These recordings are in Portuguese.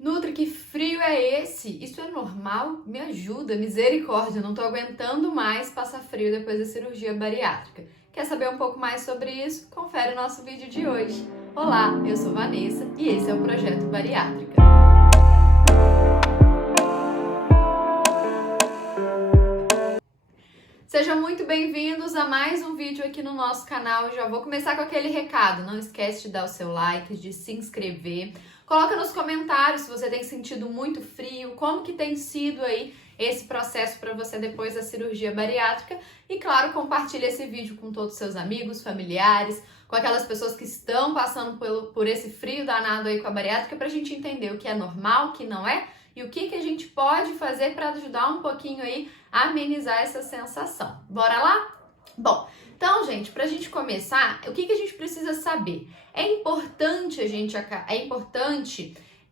Nutri, que frio é esse? Isso é normal? Me ajuda, misericórdia, não tô aguentando mais passar frio depois da cirurgia bariátrica. Quer saber um pouco mais sobre isso? Confere o nosso vídeo de hoje. Olá, eu sou Vanessa e esse é o Projeto Bariátrica. Sejam muito bem-vindos a mais um vídeo aqui no nosso canal. Eu já vou começar com aquele recado. Não esquece de dar o seu like, de se inscrever. Coloca nos comentários se você tem sentido muito frio, como que tem sido aí esse processo para você depois da cirurgia bariátrica. E claro, compartilhe esse vídeo com todos os seus amigos, familiares, com aquelas pessoas que estão passando por esse frio danado aí com a bariátrica, para a gente entender o que é normal, o que não é, e o que a gente pode fazer para ajudar um pouquinho aí a amenizar essa sensação. Bora lá? Bom, então, gente, para a gente começar, o que a gente precisa saber? É importante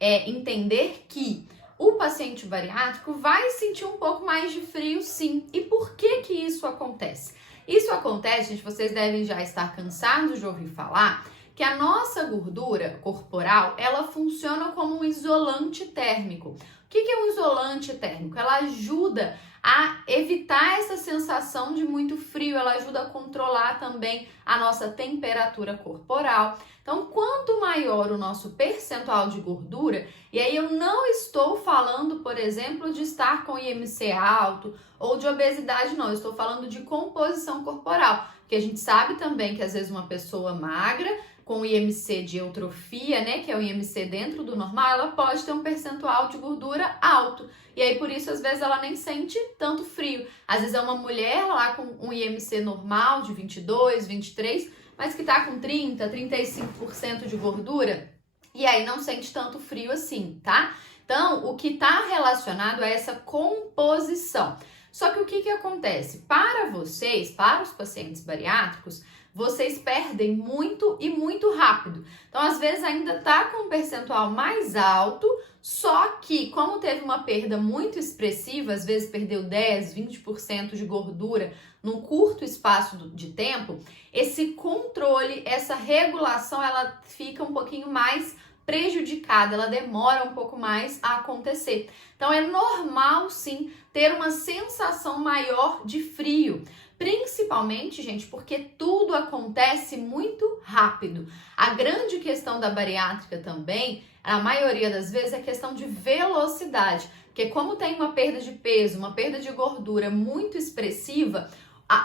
entender que o paciente bariátrico vai sentir um pouco mais de frio, sim. E por que isso acontece? Isso acontece, gente, vocês devem já estar cansados de ouvir falar, que a nossa gordura corporal, ela funciona como um isolante térmico. O que é um isolante térmico? Ela ajuda a evitar essa sensação de muito frio, ela ajuda a controlar também a nossa temperatura corporal. Então, quanto maior o nosso percentual de gordura, e aí eu não estou falando, por exemplo, de estar com IMC alto ou de obesidade, não, eu estou falando de composição corporal, porque a gente sabe também que às vezes uma pessoa magra, com IMC de eutrofia, né, que é o IMC dentro do normal, ela pode ter um percentual de gordura alto. E aí, por isso, às vezes, ela nem sente tanto frio. Às vezes, é uma mulher lá com um IMC normal de 22, 23, mas que tá com 30, 35% de gordura, e aí não sente tanto frio assim, tá? Então, o que tá relacionado é essa composição. Só que o que acontece? Para vocês, para os pacientes bariátricos, vocês perdem muito e muito rápido. Então, às vezes, ainda tá com um percentual mais alto, só que, como teve uma perda muito expressiva, às vezes perdeu 10, 20% de gordura num curto espaço de tempo, esse controle, essa regulação, ela fica um pouquinho mais prejudicada, ela demora um pouco mais a acontecer. Então, é normal, sim, ter uma sensação maior de frio. Principalmente, gente, porque tudo acontece muito rápido. A grande questão da bariátrica também, a maioria das vezes, é questão de velocidade. Porque como tem uma perda de peso, uma perda de gordura muito expressiva,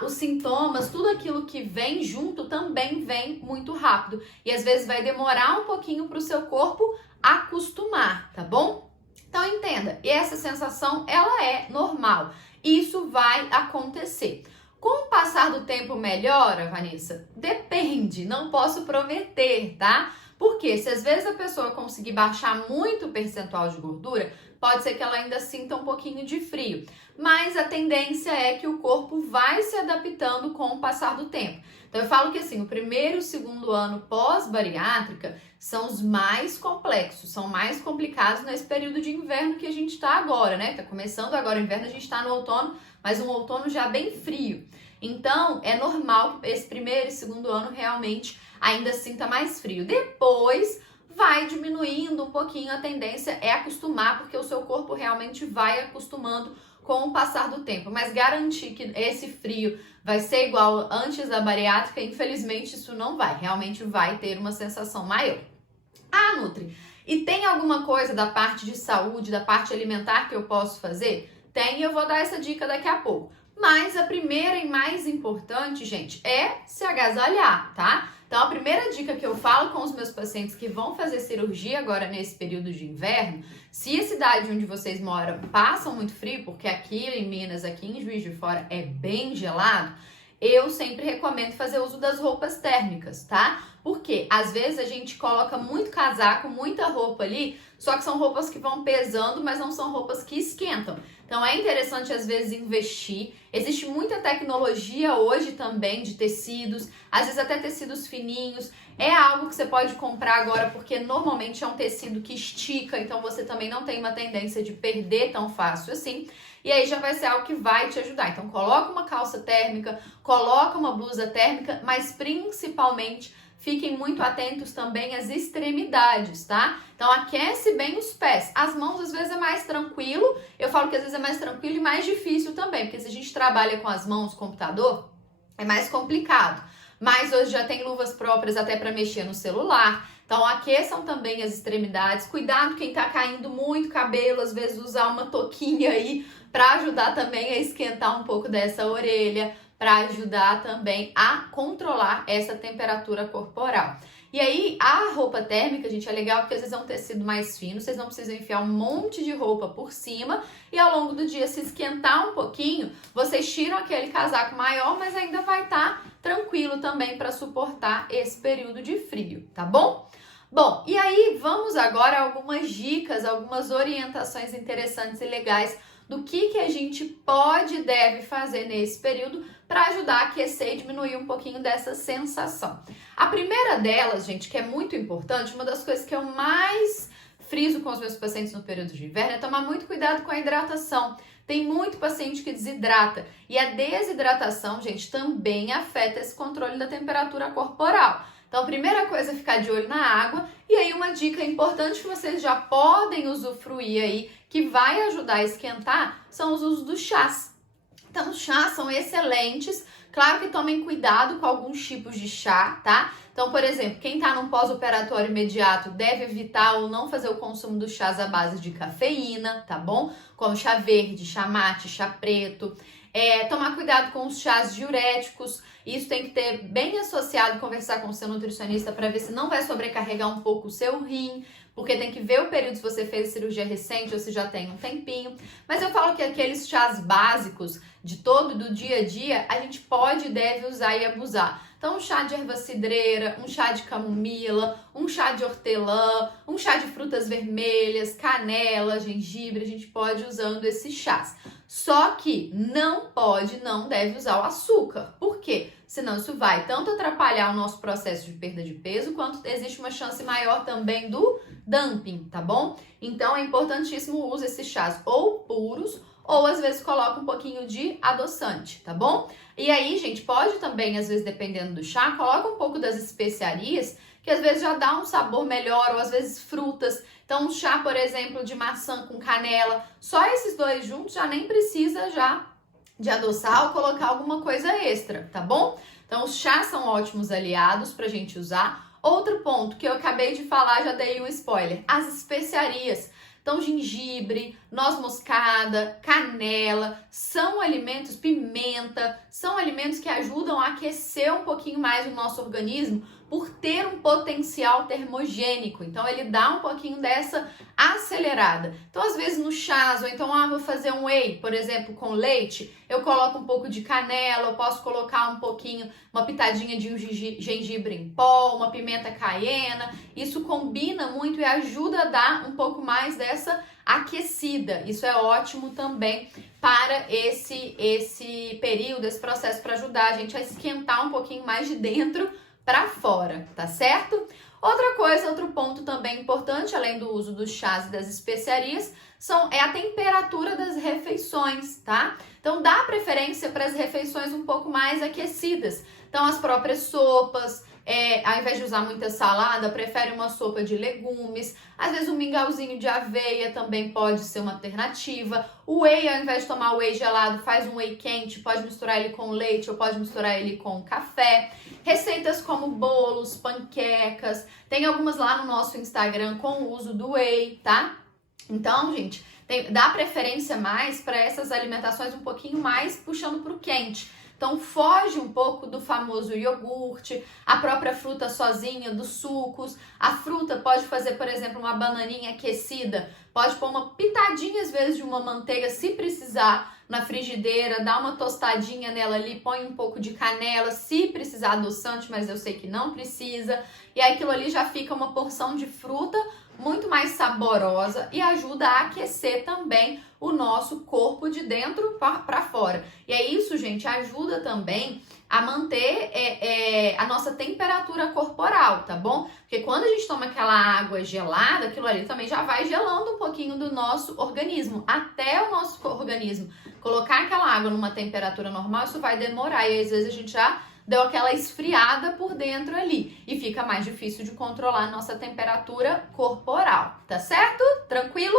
os sintomas, tudo aquilo que vem junto também vem muito rápido. E às vezes vai demorar um pouquinho para o seu corpo acostumar, tá bom? Então entenda, essa sensação, ela é normal. Isso vai acontecer. Com o passar do tempo melhora, Vanessa? Depende, não posso prometer, tá? Porque se às vezes a pessoa conseguir baixar muito o percentual de gordura, pode ser que ela ainda sinta um pouquinho de frio. Mas a tendência é que o corpo vai se adaptando com o passar do tempo. Então eu falo que assim, o primeiro e o segundo ano pós-bariátrica são os mais complexos, são mais complicados nesse período de inverno que a gente está agora, né? Tá começando agora o inverno, a gente está no outono, mas um outono já bem frio. Então, é normal que esse primeiro e segundo ano realmente ainda sinta mais frio. Depois, vai diminuindo um pouquinho, a tendência é acostumar, porque o seu corpo realmente vai acostumando com o passar do tempo. Mas garantir que esse frio vai ser igual antes da bariátrica, infelizmente isso não vai. Realmente vai ter uma sensação maior. Ah, Nutri, e tem alguma coisa da parte de saúde, da parte alimentar que eu posso fazer? Tem, e eu vou dar essa dica daqui a pouco. Mas a primeira e mais importante, gente, é se agasalhar, tá? Então, a primeira dica que eu falo com os meus pacientes que vão fazer cirurgia agora nesse período de inverno, se a cidade onde vocês moram passa muito frio, porque aqui em Minas, aqui em Juiz de Fora é bem gelado, eu sempre recomendo fazer uso das roupas térmicas, tá? Porque às vezes a gente coloca muito casaco, muita roupa ali, só que são roupas que vão pesando, mas não são roupas que esquentam. Então é interessante às vezes investir. Existe muita tecnologia hoje também de tecidos, às vezes até tecidos fininhos. É algo que você pode comprar agora porque normalmente é um tecido que estica, então você também não tem uma tendência de perder tão fácil assim. E aí já vai ser algo que vai te ajudar. Então coloca uma calça térmica, coloca uma blusa térmica, mas principalmente fiquem muito atentos também às extremidades, tá? Então aquece bem os pés. As mãos às vezes é mais tranquilo, eu falo que às vezes é mais tranquilo e mais difícil também, porque se a gente trabalha com as mãos, computador, é mais complicado. Mas hoje já tem luvas próprias até para mexer no celular. Então aqueçam também as extremidades. Cuidado quem tá caindo muito cabelo, às vezes usar uma touquinha aí para ajudar também a esquentar um pouco dessa orelha, para ajudar também a controlar essa temperatura corporal. E aí, a roupa térmica, gente, é legal porque às vezes é um tecido mais fino, vocês não precisam enfiar um monte de roupa por cima e ao longo do dia, se esquentar um pouquinho, vocês tiram aquele casaco maior, mas ainda vai estar tranquilo também para suportar esse período de frio, tá bom? Bom, e aí vamos agora a algumas dicas, algumas orientações interessantes e legais do que a gente pode e deve fazer nesse período para ajudar a aquecer e diminuir um pouquinho dessa sensação. A primeira delas, gente, que é muito importante, uma das coisas que eu mais friso com os meus pacientes no período de inverno é tomar muito cuidado com a hidratação. Tem muito paciente que desidrata e a desidratação, gente, também afeta esse controle da temperatura corporal. Então, a primeira coisa é ficar de olho na água. E aí, uma dica importante que vocês já podem usufruir aí, que vai ajudar a esquentar, são os usos dos chás. Então, os chás são excelentes. Claro que tomem cuidado com alguns tipos de chá, tá? Então, por exemplo, quem tá num pós-operatório imediato deve evitar ou não fazer o consumo dos chás à base de cafeína, tá bom? Como chá verde, chá mate, chá preto. Tomar cuidado com os chás diuréticos. Isso tem que ter bem associado, conversar com o seu nutricionista para ver se não vai sobrecarregar um pouco o seu rim, porque tem que ver o período se você fez cirurgia recente ou se já tem um tempinho. Mas eu falo que aqueles chás básicos do dia a dia, a gente pode e deve usar e abusar. Então, um chá de erva cidreira, um chá de camomila, um chá de hortelã, um chá de frutas vermelhas, canela, gengibre, a gente pode ir usando esses chás. Só que não deve usar o açúcar. Por quê? Senão isso vai tanto atrapalhar o nosso processo de perda de peso, quanto existe uma chance maior também do dumping, tá bom? Então é importantíssimo usar esses chás ou puros, ou às vezes coloca um pouquinho de adoçante, tá bom? E aí, gente, pode também, às vezes, dependendo do chá, coloca um pouco das especiarias, que às vezes já dá um sabor melhor, ou às vezes frutas. Então, um chá, por exemplo, de maçã com canela, só esses dois juntos já nem precisa já de adoçar ou colocar alguma coisa extra, tá bom? Então, os chás são ótimos aliados pra gente usar. Outro ponto que eu acabei de falar, já dei um spoiler, as especiarias. Então, gengibre, noz moscada, canela, são alimentos, pimenta, são alimentos que ajudam a aquecer um pouquinho mais o nosso organismo por ter um potencial termogênico. Então, ele dá um pouquinho dessa acelerada. Então, às vezes no chás, ou então, vou fazer um whey, por exemplo, com leite, eu coloco um pouco de canela, eu posso colocar um pouquinho, uma pitadinha de gengibre em pó, uma pimenta caiena. Isso combina muito e ajuda a dar um pouco mais dessa aquecida. Isso é ótimo também para esse período, esse processo, para ajudar a gente a esquentar um pouquinho mais de dentro para fora, tá certo? Outra coisa, outro ponto também importante, além do uso dos chás e das especiarias, é a temperatura das refeições, tá? Então, dá preferência para as refeições um pouco mais aquecidas. Então, as próprias sopas, ao invés de usar muita salada, prefere uma sopa de legumes. Às vezes um mingauzinho de aveia também pode ser uma alternativa. O whey, ao invés de tomar o whey gelado, faz um whey quente, pode misturar ele com leite ou pode misturar ele com café. Receitas como bolos, panquecas, tem algumas lá no nosso Instagram com o uso do whey, tá? Então, gente, dá preferência mais para essas alimentações um pouquinho mais puxando para o quente. Então, foge um pouco do famoso iogurte, a própria fruta sozinha, dos sucos. A fruta pode fazer, por exemplo, uma bananinha aquecida. Pode pôr uma pitadinha, às vezes, de uma manteiga, se precisar, na frigideira. Dá uma tostadinha nela ali, põe um pouco de canela, se precisar adoçante, mas eu sei que não precisa. E aí, aquilo ali já fica uma porção de fruta muito mais saborosa e ajuda a aquecer também o nosso corpo de dentro para fora. E é isso, gente, ajuda também a manter a nossa temperatura corporal, tá bom? Porque quando a gente toma aquela água gelada, aquilo ali também já vai gelando um pouquinho do nosso organismo. Até o nosso organismo colocar aquela água numa temperatura normal, isso vai demorar. E às vezes a gente já deu aquela esfriada por dentro ali e fica mais difícil de controlar a nossa temperatura corporal, tá certo? Tranquilo?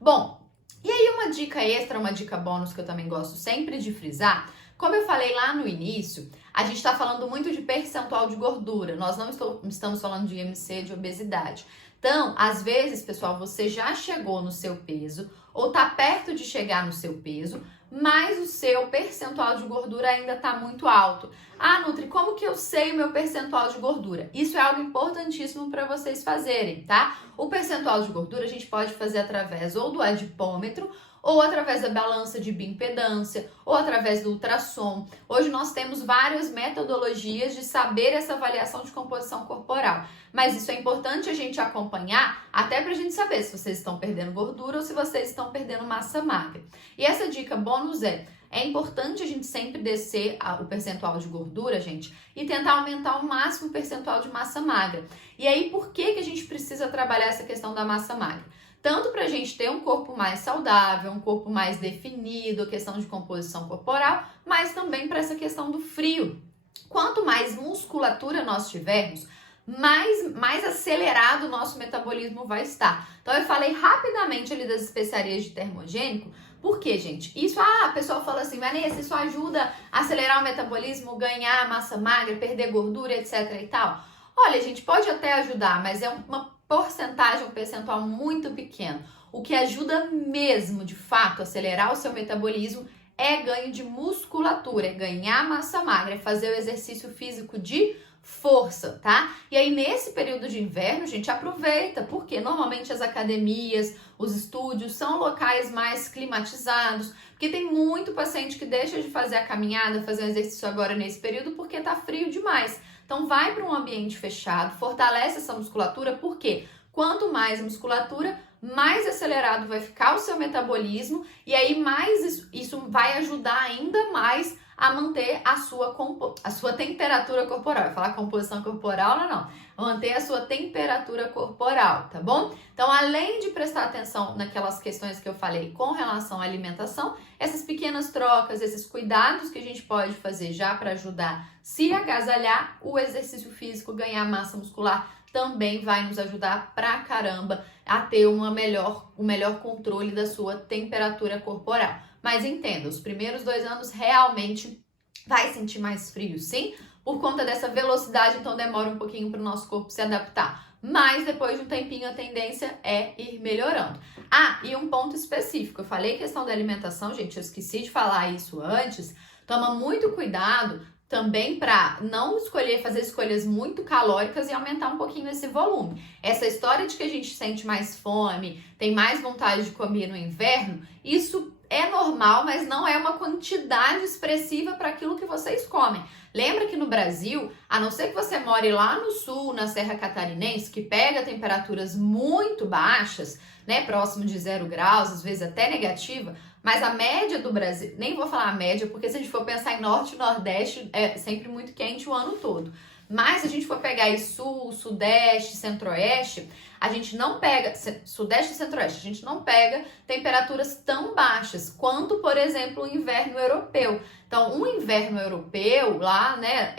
Bom, e aí uma dica extra, uma dica bônus que eu também gosto sempre de frisar, como eu falei lá no início, a gente está falando muito de percentual de gordura, nós não estamos falando de IMC, de obesidade. Então, às vezes, pessoal, você já chegou no seu peso ou está perto de chegar no seu peso, mas o seu percentual de gordura ainda está muito alto. Ah, Nutri, como que eu sei o meu percentual de gordura? Isso é algo importantíssimo para vocês fazerem, tá? O percentual de gordura a gente pode fazer através ou do adipômetro, ou através da balança de bioimpedância, ou através do ultrassom. Hoje nós temos várias metodologias de saber essa avaliação de composição corporal. Mas isso é importante a gente acompanhar, até pra gente saber se vocês estão perdendo gordura ou se vocês estão perdendo massa magra. E essa dica bônus é importante a gente sempre descer o percentual de gordura, gente, e tentar aumentar ao máximo o percentual de massa magra. E aí, por que a gente precisa trabalhar essa questão da massa magra? Tanto para a gente ter um corpo mais saudável, um corpo mais definido, a questão de composição corporal, mas também para essa questão do frio. Quanto mais musculatura nós tivermos, mais acelerado o nosso metabolismo vai estar. Então eu falei rapidamente ali das especiarias de termogênico, porque, gente, isso, a pessoa fala assim, Vanessa, isso ajuda a acelerar o metabolismo, ganhar massa magra, perder gordura, etc e tal. Olha, gente, pode até ajudar, mas é uma porcentagem, um percentual muito pequeno. O que ajuda mesmo, de fato, a acelerar o seu metabolismo é ganho de musculatura, é ganhar massa magra, é fazer o exercício físico de força, tá? E aí, nesse período de inverno, gente, aproveita, porque normalmente as academias, os estúdios são locais mais climatizados, porque tem muito paciente que deixa de fazer a caminhada, fazer o exercício agora nesse período porque tá frio demais. Então, vai para um ambiente fechado, fortalece essa musculatura, porque quanto mais musculatura, mais acelerado vai ficar o seu metabolismo e aí mais isso vai ajudar ainda mais a manter a sua temperatura corporal. Eu ia falar composição corporal, não. Manter a sua temperatura corporal, tá bom? Então, além de prestar atenção naquelas questões que eu falei com relação à alimentação, essas pequenas trocas, esses cuidados que a gente pode fazer já para ajudar se agasalhar, o exercício físico, ganhar massa muscular, também vai nos ajudar pra caramba a ter o melhor controle da sua temperatura corporal. Mas entenda, os primeiros 2 anos realmente vai sentir mais frio, sim, por conta dessa velocidade, então demora um pouquinho para o nosso corpo se adaptar. Mas depois de um tempinho a tendência é ir melhorando. Ah, e um ponto específico, eu falei questão da alimentação, gente, eu esqueci de falar isso antes, toma muito cuidado também para não fazer escolhas muito calóricas e aumentar um pouquinho esse volume. Essa história de que a gente sente mais fome, tem mais vontade de comer no inverno, isso é normal, mas não é uma quantidade expressiva para aquilo que vocês comem. Lembra que no Brasil, a não ser que você more lá no sul, na Serra Catarinense, que pega temperaturas muito baixas, né, próximo de 0 graus, às vezes até negativa, mas a média do Brasil, nem vou falar a média, porque se a gente for pensar em norte e nordeste, é sempre muito quente o ano todo. Mas se a gente for pegar aí sul, sudeste, centro-oeste, a gente não pega, sudeste e centro-oeste, a gente não pega temperaturas tão baixas quanto, por exemplo, o inverno europeu. Então, um inverno europeu lá, né,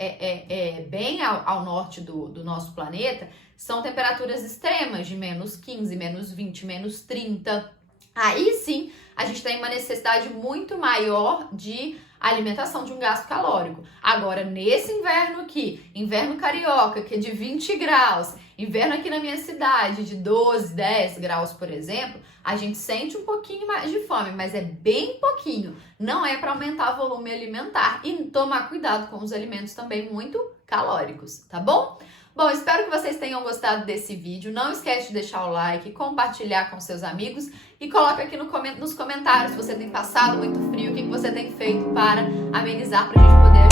bem ao norte do nosso planeta, são temperaturas extremas de menos 15, menos 20, menos 30. Aí sim, a gente tem uma necessidade muito maior de alimentação, de um gasto calórico. Agora, nesse inverno aqui, inverno carioca, que é de 20 graus, inverno aqui na minha cidade de 12, 10 graus, por exemplo, a gente sente um pouquinho mais de fome, mas é bem pouquinho. Não é para aumentar o volume alimentar e tomar cuidado com os alimentos também muito calóricos, tá bom? Bom, espero que vocês tenham gostado desse vídeo. Não esquece de deixar o like, compartilhar com seus amigos e coloca aqui nos comentários se você tem passado muito frio, o que você tem feito para amenizar, para a gente poder